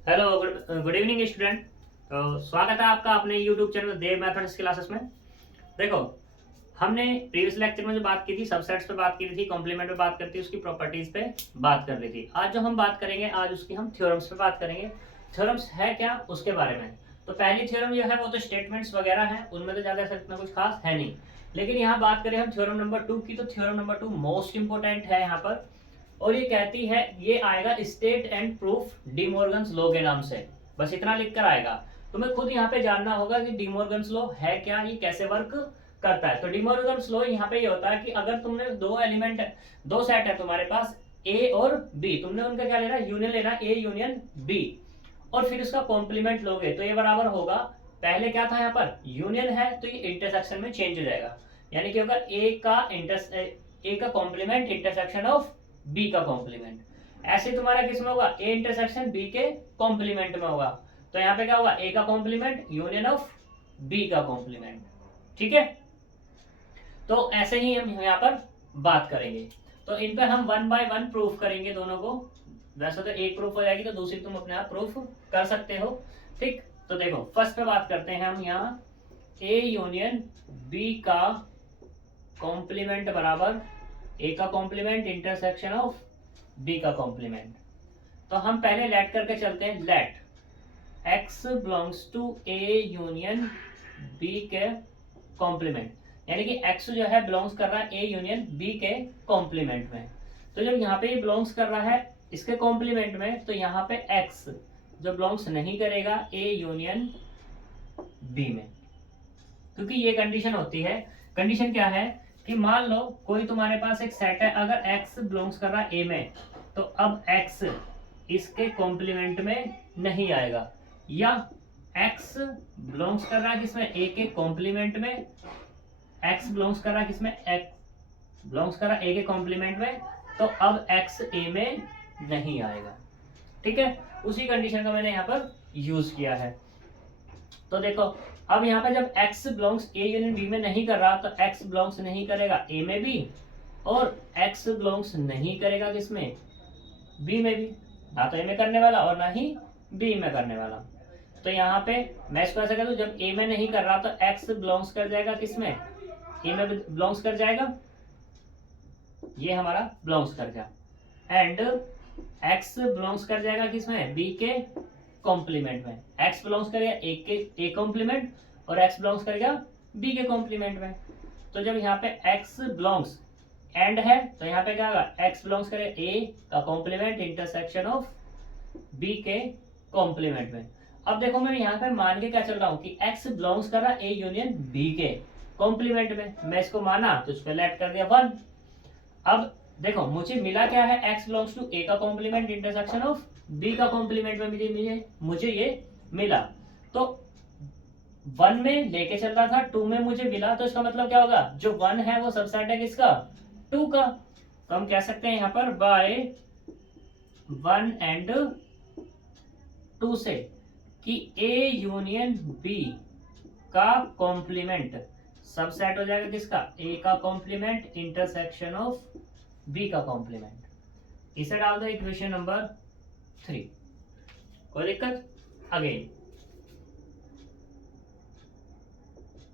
Hello, good evening student. तो स्वागत है आपका अपने यूट्यूब चैनल देव मैथमेटिक्स क्लासेस में। देखो, हमने प्रीवियस लेक्चर में जो बात की थी सबसेट्स पे बात की थी, कॉम्प्लीमेंट पे बात करती उसकी प्रॉपर्टीज पे बात कर रही थी। आज जो हम बात करेंगे, आज उसकी हम थ्योरम्स पे बात करेंगे। थ्योरम्स है क्या उसके बारे में। तो पहली थ्योरम जो है वो तो स्टेटमेंट्स वगैरह है, उनमें तो ज्यादा इतना कुछ खास है नहीं। लेकिन यहाँ बात करें हम थ्योरम नंबर 2 की, तो थ्योरम नंबर 2 मोस्ट इंपोर्टेंट है यहाँ पर। और ये कहती है, ये आएगा स्टेट एंड प्रूफ डिमोर्गन्स लॉ के नाम से। बस इतना लिख कर आएगा। तुम्हें खुद यहाँ पे जानना होगा कि डिमोर्गन्स लॉ है क्या, ये कैसे वर्क करता है। तो डिमोर्गन्स लॉ यहाँ पे ये होता है कि अगर तुमने दो एलिमेंट, दो सेट है तुम्हारे पास ए और बी, तुमने उनका क्या लेना, यूनियन लेना, ए यूनियन बी, और फिर उसका कॉम्प्लीमेंट लोगे तो ये बराबर होगा। पहले क्या था यहाँ पर, यूनियन है तो ये इंटरसेक्शन में चेंज हो जाएगा। यानी कि अगर ए का कॉम्प्लीमेंट इंटरसेक्शन ऑफ बी का कॉम्प्लीमेंट, ऐसे तुम्हारा किस में होगा, ए इंटरसेक्शन बी के कॉम्प्लीमेंट में होगा। तो यहाँ पे क्या होगा, ए का कॉम्प्लीमेंट यूनियन ऑफ बी का कॉम्प्लीमेंट। ठीक है, तो ऐसे ही हम यहाँ पर बात करेंगे। तो इन पे हम वन बाय वन प्रूफ करेंगे दोनों को। वैसे तो एक प्रूफ हो जाएगी तो दूसरी तुम अपने आप प्रूफ कर सकते हो। ठीक, तो देखो फर्स्ट पे बात करते हैं हम यहाँ, ए यूनियन बी का कॉम्प्लीमेंट बराबर ए का कॉम्प्लीमेंट इंटरसेक्शन ऑफ बी का कॉम्प्लीमेंट। तो हम पहले लेट करके चलते हैं। Let x belongs to A union B के कॉम्प्लीमेंट, यानी कि एक्स जो है बिलोंग्स कर रहा है ए यूनियन बी के कॉम्प्लीमेंट में। तो जब यहाँ पे ये बिलोंग्स कर रहा है इसके कॉम्प्लीमेंट में, तो यहाँ पे एक्स जो बिलोंग्स नहीं करेगा ए यूनियन बी में, क्योंकि ये कंडीशन होती है। कंडीशन क्या है कि मान लो कोई तुम्हारे पास एक सेट है, अगर x बिलोंग्स कर रहा है a में, तो अब x इसके कॉम्प्लीमेंट में नहीं आएगा, या x बिलोंग्स कर रहा है किसमें, a के कॉम्प्लीमेंट में, x बिलोंग्स कर रहा है किसमें, x बिलोंग्स कर रहा है a के कॉम्प्लीमेंट में, तो अब x a में नहीं आएगा। ठीक है, उसी कंडीशन का मैंने यहाँ पर यूज किया है। तो देखो, अब यहाँ पे जब x belongs A union B में नहीं कर रहा, तो x बिलोंग्स नहीं करेगा a में भी, और x बिलोंग्स नहीं करेगा किसमें, b में भी। ना तो a में करने वाला और ना ही b में करने वाला। तो यहाँ पे मैं इसको ऐसा कह दूं, जब a में नहीं कर रहा तो x बिलोंग्स कर जाएगा किसमें, a में बिलोंग्स कर जाएगा, ये हमारा बिलोंग्स कर गया। एंड x बिलोंग्स कर जाएगा किसमें, b के कॉम्प्लीमेंट में। x बिलोंग्स करेगा ए के ए कॉम्प्लीमेंट, और x बिलोंग्स करेगा b के कॉम्प्लीमेंट में। तो जब यहाँ पे x बिलोंग्स एंड है, तो यहाँ पे क्या होगा, x बिलोंग्स करेगा a का कॉम्प्लीमेंट इंटरसेक्शन ऑफ b के कॉम्प्लीमेंट में। अब देखो मैं यहाँ पे मान के क्या चल रहा हूँ कि x बिलोंग्स कर रहा a यूनियन b के कॉम्प्लीमेंट में, मैं इसको माना तो इस पर लेट कर दिया 1। अब देखो मुझे मिला क्या है, x बिलोंग्स टू a का कॉम्प्लीमेंट इंटरसेक्शन ऑफ b का कॉम्प्लीमेंट में मुझे ये मिला। तो 1 में लेके चल रहा था, 2 में मुझे मिला, तो इसका मतलब क्या होगा, जो 1 है वो सबसेट है किसका, 2 का। तो हम कह सकते हैं यहाँ पर बाय 1 एंड 2 से कि a यूनियन b का कॉम्प्लीमेंट सबसेट हो जाएगा किसका, a का कॉम्प्लीमेंट इंटरसेक्शन ऑफ b का कॉम्प्लीमेंट। इसे डाल दो इक्वेशन नंबर 3। कोई दिक्कत।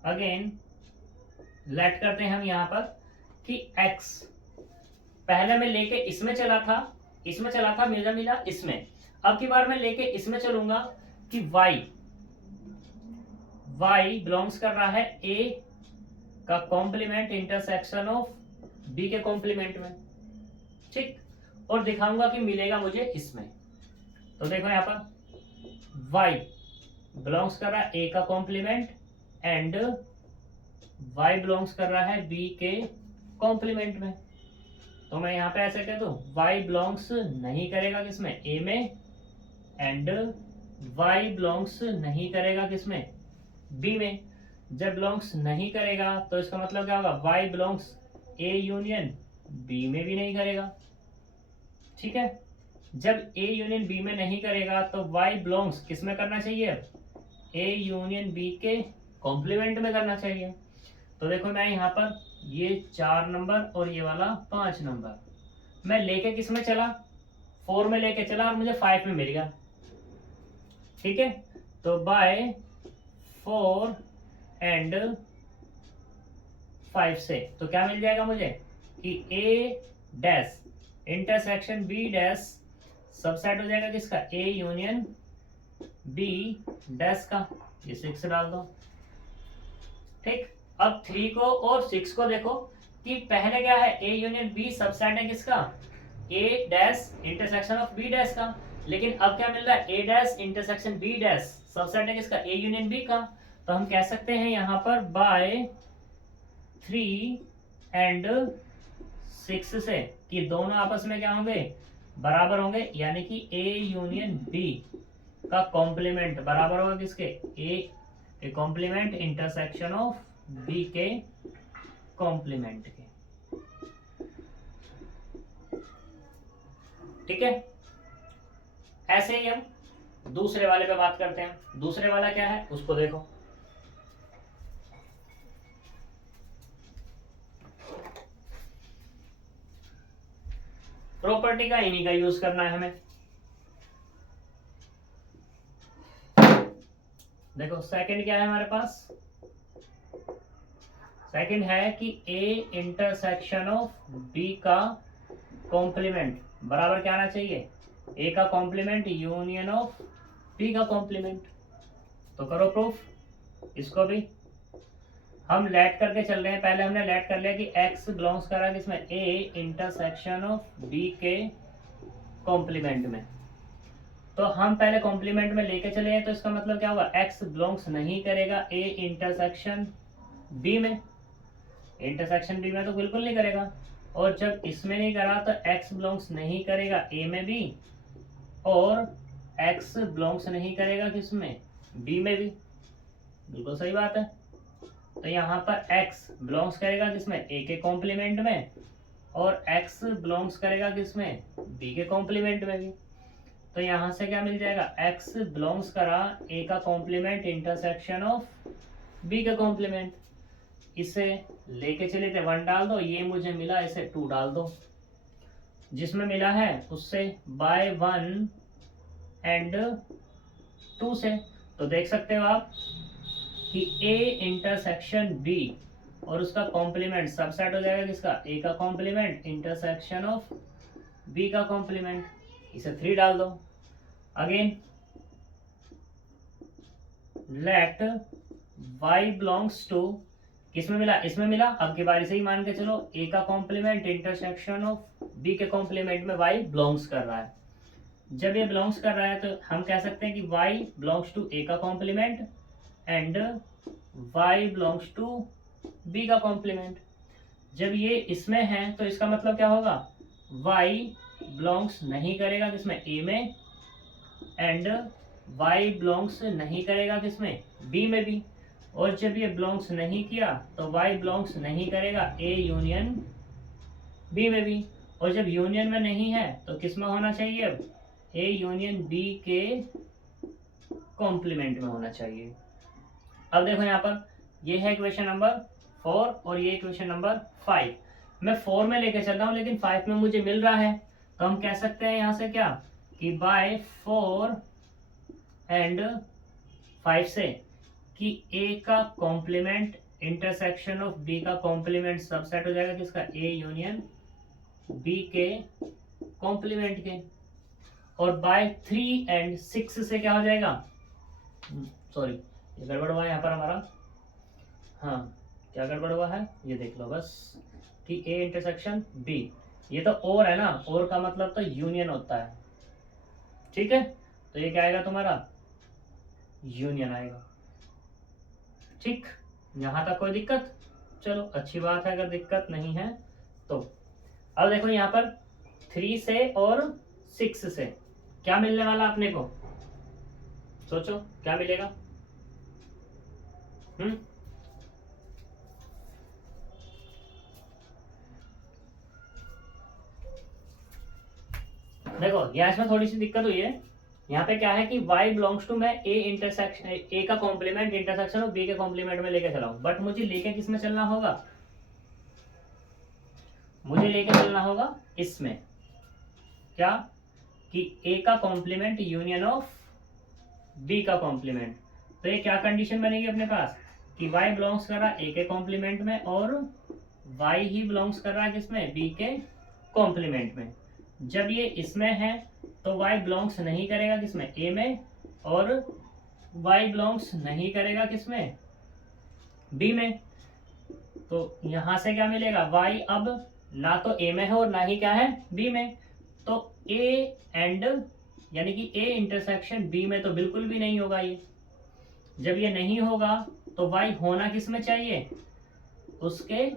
अगेन लेट करते हैं हम यहाँ पर कि x पहले मैं लेके इसमें चला था, मिला मिला इसमें। अब की बार मैं लेके इसमें चलूंगा कि y बिलोंग्स कर रहा है a का कॉम्प्लीमेंट इंटरसेक्शन ऑफ b के कॉम्प्लीमेंट में। ठीक, और दिखाऊंगा कि मिलेगा मुझे इसमें। तो देखो यहाँ पर y बिलोंग्स कर रहा है a का कॉम्प्लीमेंट एंड y बिलोंग्स कर रहा है b के कॉम्प्लीमेंट में। तो मैं यहाँ पे ऐसे कह दूं, y बिलोंग्स नहीं करेगा किसमें, a में, एंड y बिलोंग्स नहीं करेगा किसमें, b में। जब बिलोंग्स नहीं करेगा तो इसका मतलब क्या होगा, y belongs a union b में भी नहीं करेगा। ठीक है, जब a यूनियन b में नहीं करेगा तो y बिलोंग्स किस में करना चाहिए, a यूनियन b के कॉम्प्लीमेंट में करना चाहिए। तो देखो मैं यहाँ पर ये 4 नंबर और ये वाला 5 नंबर मैं लेके किस में चला, 4 में लेके चला और मुझे 5 में मिल गया। ठीक है, तो बाय 4 एंड 5 से तो क्या मिल जाएगा मुझे कि A dash intersection B dash subset हो जाएगा किसका, ए यूनियन बी डैश का, ये 6 डाल दो। ठीक, अब 3 को और 6 को देखो कि पहले क्या है, ए यूनियन बी सबसेट है किसका, A dash intersection of B dash का, लेकिन अब क्या मिल रहा है, A dash intersection B dash subset है किसका, ए यूनियन बी का। तो हम कह सकते हैं यहां पर बाय 3 एंड 6 से कि दोनों आपस में क्या होंगे, बराबर होंगे, यानी कि ए यूनियन बी का कॉम्प्लीमेंट बराबर होगा किसके, ए के कॉम्प्लीमेंट इंटरसेक्शन ऑफ बी के कॉम्प्लीमेंट के। ठीक है, ऐसे ही हम दूसरे वाले पे बात करते हैं। दूसरे वाला क्या है उसको देखो। प्रॉपर्टी का इन्हीं का यूज करना है हमें। देखो सेकंड क्या है हमारे पास, सेकंड है कि ए इंटरसेक्शन ऑफ बी का कॉम्प्लीमेंट बराबर क्या आना चाहिए, ए का कॉम्प्लीमेंट यूनियन ऑफ बी का कॉम्प्लीमेंट। तो करो प्रूफ इसको भी। हम लेट करके चल रहे हैं, पहले हमने लेट कर लिया कि x बिलोंग्स कर रहा है किसमें, ए इंटरसेक्शन ऑफ बी के कॉम्प्लीमेंट में। तो हम पहले कॉम्प्लीमेंट में लेके चले हैं, तो इसका मतलब क्या होगा, x बिलोंग्स नहीं करेगा ए इंटरसेक्शन बी में, इंटरसेक्शन बी में तो बिल्कुल नहीं करेगा। और जब इसमें नहीं करा तो x बिलोंग्स नहीं करेगा ए में भी, और x बिलोंग्स नहीं करेगा किसमें, बी में भी। बिल्कुल सही बात है। तो यहाँ पर x बिलोंग्स करेगा किसमें, ए के कॉम्प्लीमेंट में, और x बिलोंग्स करेगा किसमें, b के कॉम्प्लीमेंट में भी। तो यहाँ से क्या मिल जाएगा, x बिलोंग्स करा a का कॉम्प्लीमेंट इंटरसेक्शन ऑफ b का कॉम्प्लीमेंट। इसे लेके चले थे 1 डाल दो, ये मुझे मिला इसे 2 डाल दो, जिसमें मिला है उससे बाय 1 एंड 2 से। तो देख सकते हो आप कि a इंटरसेक्शन b और उसका कॉम्प्लीमेंट सबसेट हो जाएगा किसका, a का कॉम्प्लीमेंट इंटरसेक्शन ऑफ b का कॉम्प्लीमेंट। इसे 3 डाल दो। Again let y belongs to, किसमें मिला, इसमें मिला। अब की बारी से ही मान के चलो a का कॉम्प्लीमेंट इंटरसेक्शन ऑफ b के कॉम्प्लीमेंट में y बिलोंग्स कर रहा है। जब ये बिलोंग्स कर रहा है तो हम कह सकते हैं कि y बिलोंग्स टू a का complement and y belongs to b का कॉम्प्लीमेंट। जब ये इसमें है तो इसका मतलब क्या होगा, y बिलोंग्स नहीं करेगा किसमें, a में, एंड y बिलोंग्स नहीं करेगा किसमें, b में भी। और जब ये बिलोंग्स नहीं किया तो y बिलोंग्स नहीं करेगा a यूनियन b में भी। और जब यूनियन में नहीं है तो किस में होना चाहिए, अब a यूनियन b के कॉम्प्लीमेंट में होना चाहिए। अब देखो यहाँ पर ये है इक्वेशन नंबर 4 और ये इक्वेशन नंबर 5। मैं 4 में लेके चल रहा हूँ लेकिन 5 में मुझे मिल रहा है, तो हम कह सकते हैं यहाँ से क्या कि बाय 4 एंड 5 से कि a का कॉम्प्लीमेंट इंटरसेक्शन ऑफ b का कॉम्प्लीमेंट सबसेट हो जाएगा किसका, a यूनियन b के कॉम्प्लीमेंट के। और बाय 3 एंड 6 से क्या हो जाएगा, सॉरी ये गड़बड़ हुआ है यहाँ पर हमारा, हाँ क्या गड़बड़ हुआ है ये देख लो बस, कि a इंटरसेक्शन b, ये तो और है ना, और का मतलब तो यूनियन होता है। ठीक है, तो ये क्या आएगा तुम्हारा, यूनियन आएगा। ठीक, यहाँ तक कोई दिक्कत, चलो अच्छी बात है अगर दिक्कत नहीं है तो। अब देखो यहाँ पर 3 से और 6 से क्या मिलने वाला अपने को, सोचो क्या मिलेगा। देखो यहाँ इसमें थोड़ी सी दिक्कत हुई है। यहाँ पे क्या है कि y बिलोंग्स टू मैं a इंटरसेक्शन a का कॉम्प्लीमेंट इंटरसेक्शन और b के कॉम्प्लीमेंट में लेके चला हूं, बट मुझे लेके किस में चलना होगा, मुझे लेके चलना होगा इसमें क्या कि a का कॉम्प्लीमेंट यूनियन ऑफ बी का कॉम्प्लीमेंट। तो ये क्या कंडीशन बनेगी अपने पास कि y बिलोंग्स कर रहा है a के कॉम्प्लीमेंट में और y ही बिलोंग्स कर रहा है किसमें, b के कॉम्प्लीमेंट में। जब ये इसमें है तो y बिलोंग्स नहीं करेगा किसमें, a में, और y बिलोंग्स नहीं करेगा किसमें, b में। तो यहां से क्या मिलेगा, y अब ना तो a में है और ना ही क्या है, b में। तो a एंड यानी कि a इंटरसेक्शन b में तो बिल्कुल भी नहीं होगा ये। जब ये नहीं होगा तो y होना किस में चाहिए, उसके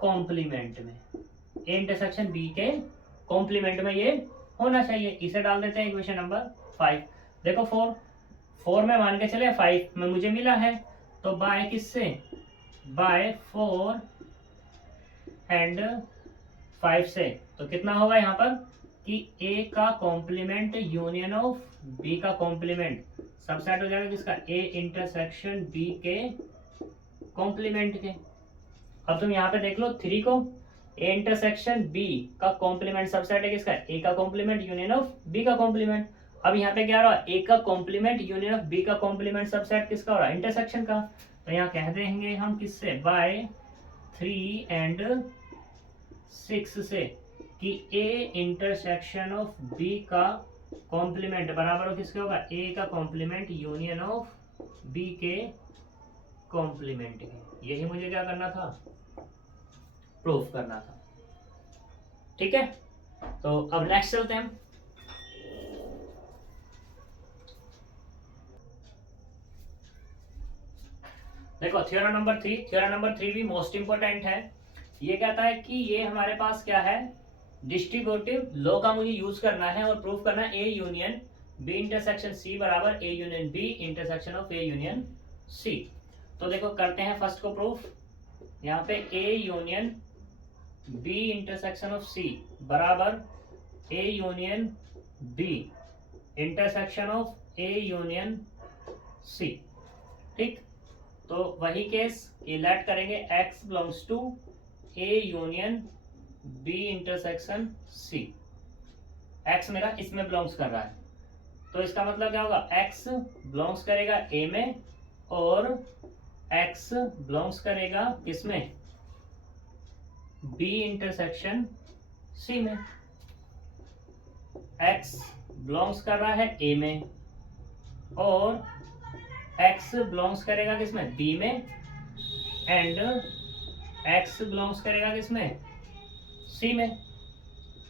कॉम्प्लीमेंट में। a इंटरसेक्शन b के कॉम्प्लीमेंट में ये होना चाहिए। इसे डाल देते हैं इक्वेशन नंबर 5। देखो 4 में मान के चले 5 में मुझे मिला है, तो बाय किससे, बाय 4 एंड 5 से। तो कितना होगा यहाँ पर कि a का कॉम्प्लीमेंट यूनियन ऑफ b का कॉम्प्लीमेंट सबसेट हो जाएगा किसका, a इंटरसेक्शन b के कॉम्प्लीमेंट के। अब तुम यहाँ पे देख लो 3 को, a इंटरसेक्शन b का कॉम्प्लीमेंट सबसेट है किसका, a का कॉम्प्लीमेंट यूनियन ऑफ b का कॉम्प्लीमेंट। अब यहाँ पे क्या हो रहा है, a का कॉम्प्लीमेंट यूनियन ऑफ b का कॉम्प्लीमेंट सबसेट किसका हो रहा है, इंटरसेक्शन का। तो यहाँ कह देंगे हम किससे, बाय 3 एंड 6 से कि a इंटरसेक्शन ऑफ b का कॉम्प्लीमेंट बराबर हो किसके होगा, a का कॉम्प्लीमेंट यूनियन ऑफ b के कॉम्प्लीमेंट के। यही मुझे क्या करना था, प्रूफ करना था। ठीक है, तो अब नेक्स्ट चलते हैं। देखो थ्योरम नंबर 3 भी मोस्ट इंपोर्टेंट है। ये कहता है कि ये हमारे पास क्या है, डिस्ट्रीब्यूटिव लॉ का मुझे यूज करना है और प्रूफ करना है A union B intersection C बराबर A union B intersection of A union C. तो देखो करते हैं फर्स्ट को प्रूफ। यहाँ पे A union B intersection of C बराबर A union B intersection of A union C. ठीक, तो वही केस ये लेट करेंगे x belongs to A union B intersection C. x मेरा इसमें बिलोंग्स कर रहा है, तो इसका मतलब क्या होगा, x बिलोंग्स करेगा a में और x बिलोंग्स करेगा किसमें, b इंटरसेक्शन c में। x बिलोंग्स कर रहा है a में और x बिलोंग्स करेगा किसमें, b में, एंड x बिलोंग्स करेगा किसमें, c में।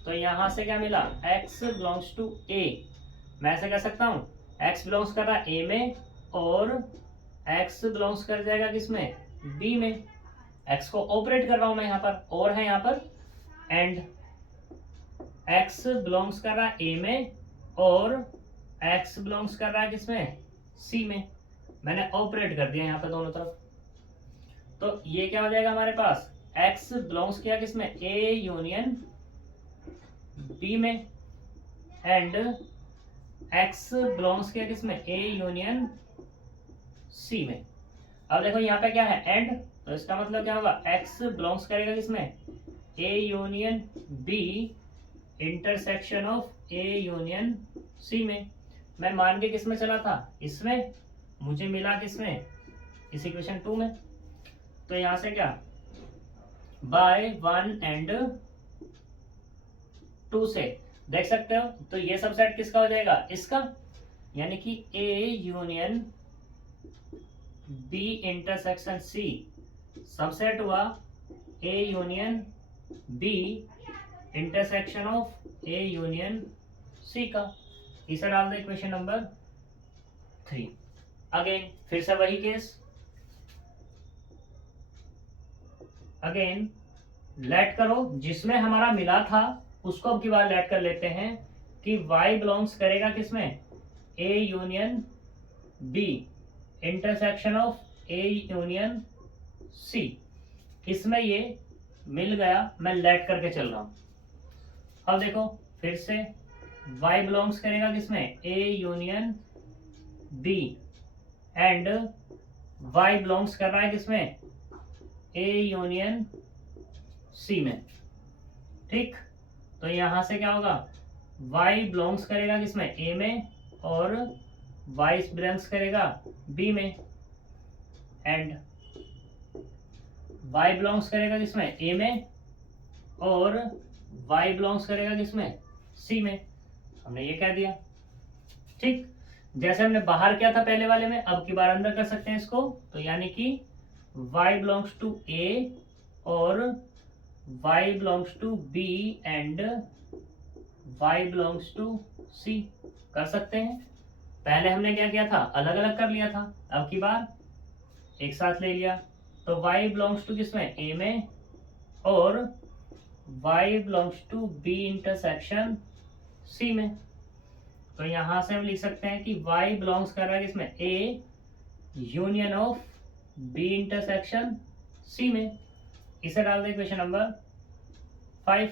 तो यहां से क्या मिला, x बिलोंग्स टू a। मैं ऐसे कह सकता हूं x बिलोंग्स कर रहा है a में और x बिलोंग्स कर जाएगा किसमें, b में। x को ऑपरेट कर रहा हूं मैं यहाँ पर, और है यहाँ पर एंड x बिलोंग्स कर रहा है a में और x बिलोंग्स कर रहा है किसमें, c में। मैंने ऑपरेट कर दिया यहाँ पे दोनों तरफ। तो ये क्या हो जाएगा हमारे पास, x बिलोंग्स किया किसमें, a यूनियन b में, एंड x बिलोंग्स किया किसमें, a यूनियन c में। अब देखो यहाँ पे क्या है एंड, तो इसका मतलब क्या होगा, x बिलोंग्स करेगा किसमें, a union b intersection of a union c में। मैं मान के किसमें चला था, इसमें, मुझे मिला किसमें, इस इक्वेशन 2 में। तो यहां से क्या, बाय 1 एंड 2 से देख सकते हो, तो ये सबसेट किसका हो जाएगा, इसका, यानी कि a union b intersection c subset हुआ a union b intersection of a union c का। इसे डाल दो इक्वेशन नंबर 3। अगेन फिर से वही केस, अगेन लेट करो, जिसमें हमारा मिला था उसको अब की बार लेट कर लेते हैं कि y बिलोंग्स करेगा किसमें, a union b intersection of a union c। इसमें ये मिल गया, मैं लेट करके चल रहा हूं। अब देखो फिर से y बिलोंग्स करेगा किसमें, a union b, and y belongs कर रहा है किसमें, a यूनियन c में। ठीक, तो यहां से क्या होगा, y बिलोंग्स करेगा किसमें, a में और y बिलोंग्स करेगा b में, एंड y बिलोंग्स करेगा किसमें a में, और y बिलोंग्स करेगा किसमें c में। हमने ये कह दिया। ठीक, जैसे हमने बाहर किया था पहले वाले में, अब की बार अंदर कर सकते हैं इसको। तो यानी कि y बिलोंग्स टू a और y belongs to b and y belongs to c कर सकते हैं। पहले हमने क्या किया था, अलग अलग कर लिया था, अब की बार एक साथ ले लिया। तो y बिलोंग्स टू किसमें a में, और y belongs to b intersection c में। तो यहां से हम लिख सकते हैं कि y बिलोंग्स कर रहा है किसमें a union of b intersection c में। इसे डाल दें क्वेश्चन नंबर 5।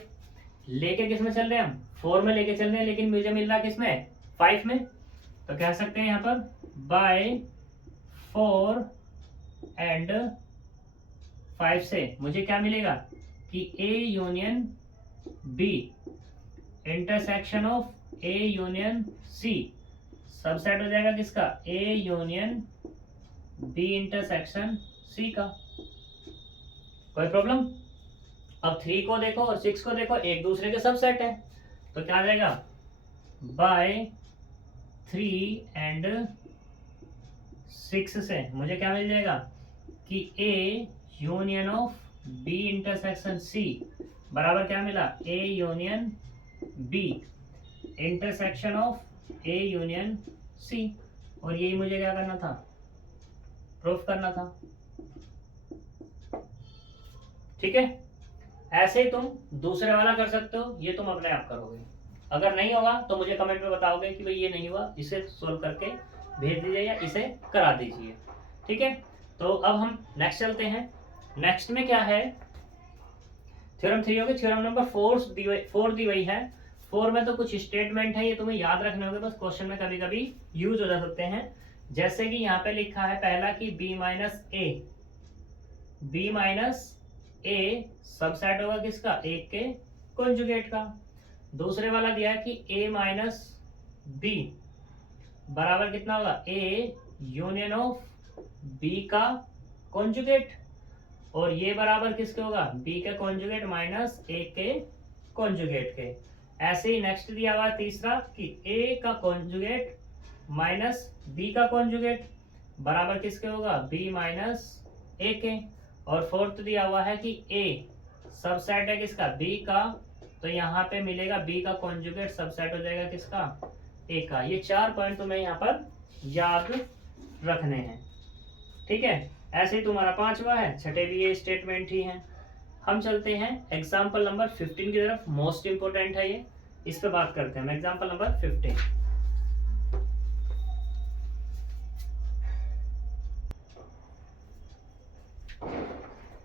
लेके किसमें चल रहे हैं हम, 4 में लेके चल रहे हैं, लेकिन मुझे मिल रहा है किसमें 5 में। तो कह सकते हैं यहाँ पर बाय 4 एंड 5 से मुझे क्या मिलेगा कि a union b intersection of a union c subset हो जाएगा किसका, a union b intersection c का। कोई प्रॉब्लम? अब 3 को देखो और 6 को देखो, एक दूसरे के सबसेट है। तो क्या आ जाएगा, बाय 3 एंड 6 से मुझे क्या मिल जाएगा कि a union of b intersection c बराबर क्या मिला, a union b intersection of a union c। और यही मुझे क्या करना था, प्रूफ करना था। ठीक है, ऐसे ही तुम दूसरे वाला कर सकते हो, ये तुम अपने आप करोगे। अगर नहीं होगा तो मुझे कमेंट में बताओगे कि भाई ये नहीं हुआ, इसे सोल्व करके भेज दीजिए या इसे करा दीजिए। ठीक है, तो अब हम नेक्स्ट चलते हैं। नेक्स्ट में क्या है, थ्योरम 3 होगी, थ्योरम नंबर 4 दी हुई है। 4 में तो कुछ स्टेटमेंट है, ये तुम्हें याद रखने होंगे, बस क्वेश्चन में कभी कभी यूज हो जा सकते हैं। जैसे कि यहाँ पे लिखा है पहला कि b माइनस ए सबसेट होगा किसका, एक के कॉन्जुगेट का। दूसरे वाला दिया है कि a माइनस बी बराबर कितना होगा, a यूनियन ऑफ b का कॉन्जुगेट, और ये बराबर किसके होगा, b के कॉन्जुगेट माइनस a के कॉन्जुगेट के। ऐसे ही नेक्स्ट दिया हुआ तीसरा कि a का कॉन्जुगेट माइनस b का कॉन्जुगेट बराबर किसके होगा, b माइनस a के। और फोर्थ दिया हुआ है कि a सबसेट है किसका, b का, तो यहाँ पे मिलेगा b का कॉन्जुगेट सबसेट हो जाएगा किसका, a का। ये 4 पॉइंट तुम्हें यहाँ पर याद रखने हैं। ठीक है, ऐसे ही तुम्हारा 5वां है, छठे भी ये स्टेटमेंट ही है। हम चलते हैं एग्जाम्पल नंबर 15 की तरफ, मोस्ट इंपोर्टेंट है ये, इस पे बात करते हैं। एग्जाम्पल नंबर 15,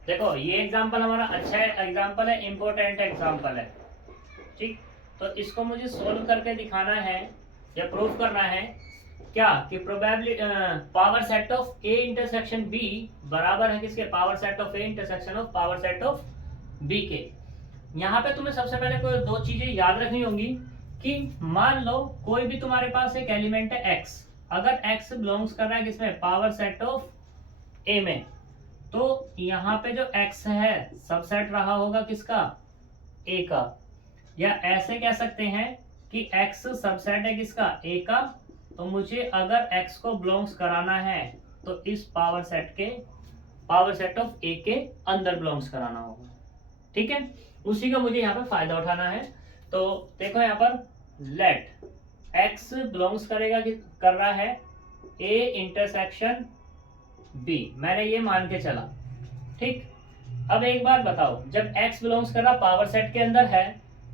देखो ये एग्जाम्पल हमारा अच्छा एग्जाम्पल है, इंपॉर्टेंट एग्जाम्पल है। ठीक, तो इसको मुझे सोल्व करके दिखाना है या प्रूफ करना है क्या कि probability power set of A intersection B बराबर है किसके, power set of A intersection of power set of B के। यहाँ पे तुम्हें सबसे पहले कोई 2 चीजें याद रखनी होंगी कि मान लो कोई भी तुम्हारे पास एक एलिमेंट है x, अगर x बिलोंग्स कर रहा है किसमें, पावर सेट ऑफ a में, तो यहाँ पे जो x है सबसेट रहा होगा किसका, a का। या ऐसे कह सकते हैं कि x सबसेट है किसका, a का, तो मुझे अगर x को बिलोंग्स कराना है तो इस पावर सेट ऑफ a के अंदर बिलोंग्स कराना होगा। ठीक है, उसी का मुझे यहाँ पर फायदा उठाना है। तो देखो यहाँ पर लेट x बिलोंग्स कर रहा है a इंटरसेक्शन b, मैंने ये मान के चला। ठीक, अब एक बार बताओ, जब x बिलोंग्स कर रहा पावर सेट के अंदर है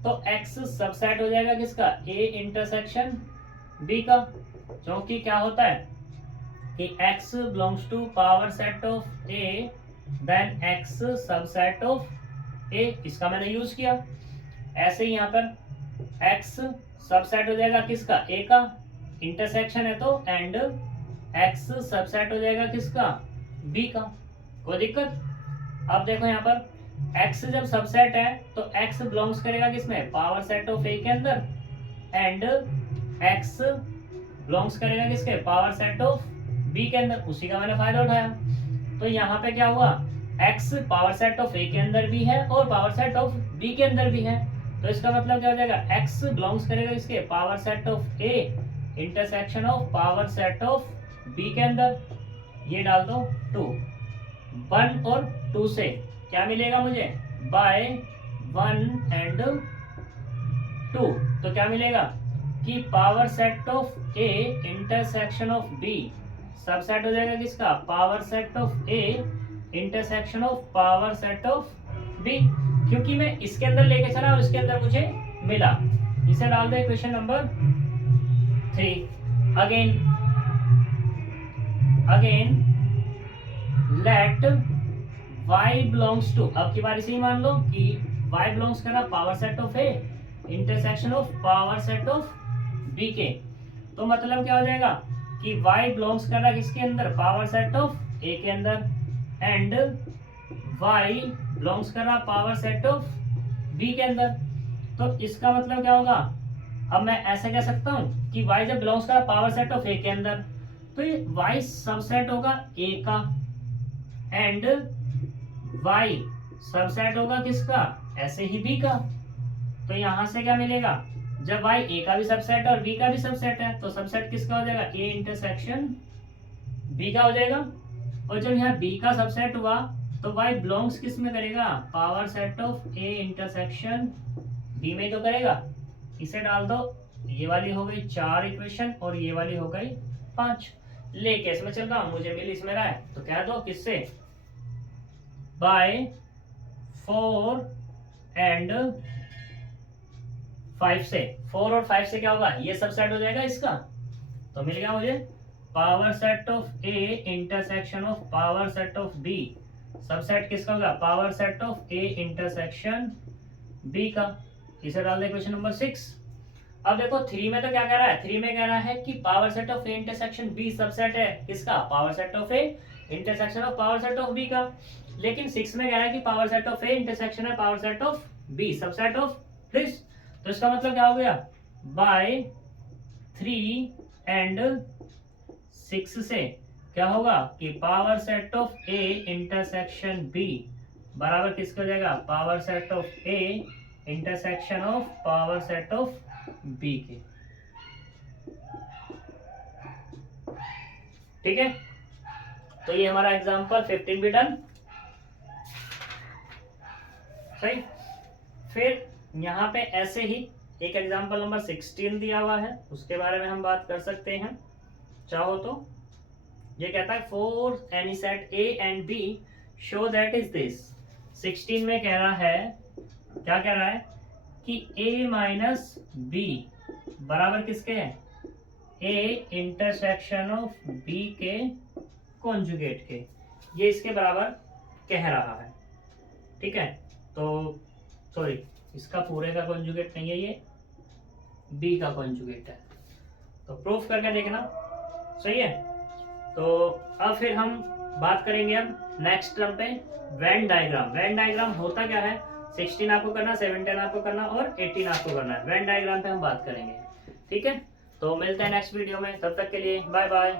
तो x सबसेट हो जाएगा किसका, a इंटरसेक्शन b का, क्योंकि क्या होता है कि x belongs to power set of a then x subset of a, इसका मैंने यूज किया। ऐसे ही यहाँ पर x सबसेट हो जाएगा किसका, a का, इंटरसेक्शन है तो, एंड x सबसेट हो जाएगा किसका, b का। कोई दिक्कत? अब देखो यहाँ पर x जब सबसेट है तो x बिलोंग्स करेगा किसमें, पावर सेट ऑफ a के अंदर, एंड x बिलोंग्स करेगा किसके, पावर सेट ऑफ बी के अंदर। उसी का मैंने फायदा उठाया। तो यहाँ पे क्या हुआ, x पावर सेट ऑफ ए के अंदर भी है और पावर सेट ऑफ बी के अंदर भी है। तो इसका मतलब क्या हो जाएगा, x बिलोंग्स करेगा इसके power set of A intersection of power set of B के अंदर। ये डाल दो 2, 1 और 2 से क्या मिलेगा मुझे, बाय 1 एंड 2। तो क्या मिलेगा कि power set of A intersection of B subset हो जाएगा किसका, power set of A intersection of power set of B. क्योंकि मैं इसके अंदर लेके चला और इसके अंदर मुझे मिला। इसे डाल दे question number 3। Again let y belongs to, अब की बारी से ही मान लो कि y बिलोंग्स कर रहा power set of A intersection of power set of B के। तो मतलब क्या हो जाएगा कि y बिलोंग्स कर रहा किसके अंदर, पावर सेट ऑफ ए के अंदर, एंड y बिलोंग्स कर रहा पावर सेट ऑफ बी के अंदर। तो इसका मतलब क्या होगा, अब मैं ऐसे कह सकता हूं कि y जब बिलोंग्स कर रहा पावर सेट ऑफ ए के अंदर, तो ये y सबसेट होगा a का, एंड y सबसेट होगा किसका, ऐसे ही b का। तो यहां से क्या मिलेगा, जब y a का भी सबसेट है और b का भी सबसेट है, तो सबसेट किसका हो जाएगा, a इंटरसेक्शन b का हो जाएगा। और जब यहाँ b का सबसेट हुआ तो y बिलोंग्स किस में करेगा, power set of a intersection b में तो करेगा। इसे डाल दो, ये वाली हो गई 4 इक्वेशन और ये वाली हो गई 5। लेके इसमें चल रहा हूं, मुझे मिल इसमें रहा है, तो कह दो किससे, बाय 4 एंड 5 से। 4 और 5 से क्या होगा, ये सबसेट हो जाएगा इसका। तो मिल गया मुझे power set of A intersection of power set of B. Subset किसका होगा, power set of A intersection B का। इसे डाल दे क्वेश्चन नंबर 6। अब देखो 3 में तो क्या कह रहा है, 3 में कह रहा है कि power set of A intersection B subset है किसका, power set of A intersection of power set of B का। लेकिन 6 में कह रहा है कि power set of A intersection है power set of B subset of this. तो इसका मतलब क्या हो गया, बाय 3 एंड 6 से क्या होगा कि power set of A intersection B बराबर किसका हो जाएगा, power set of A intersection of power set of B के। ठीक है, तो ये हमारा एग्जांपल 15 भी डन। सही। फिर यहाँ पे ऐसे ही एक एग्जांपल नंबर 16 दिया हुआ है, उसके बारे में हम बात कर सकते हैं चाहो तो। ये कहता है for any set A and B show that is this. 16 में कह रहा है, क्या कह रहा है कि a माइनस बी बराबर किसके है, a इंटरसेक्शन ऑफ b के कॉन्जुगेट के। ये इसके बराबर कह रहा है। ठीक है, तो सॉरी, इसका पूरे का कॉन्जुगेट नहीं है, ये b का कॉन्जुगेट है। तो प्रूफ करके देखना, सही है। तो अब फिर हम बात करेंगे अब नेक्स्ट टर्म पे, वेन डायग्राम। वेन डायग्राम होता क्या है, 16 आपको करना, 17 आपको करना और 18 आपको करना है। वेन डायग्राम पे हम बात करेंगे। ठीक है, तो मिलते हैं नेक्स्ट वीडियो में, तब तक के लिए बाय बाय।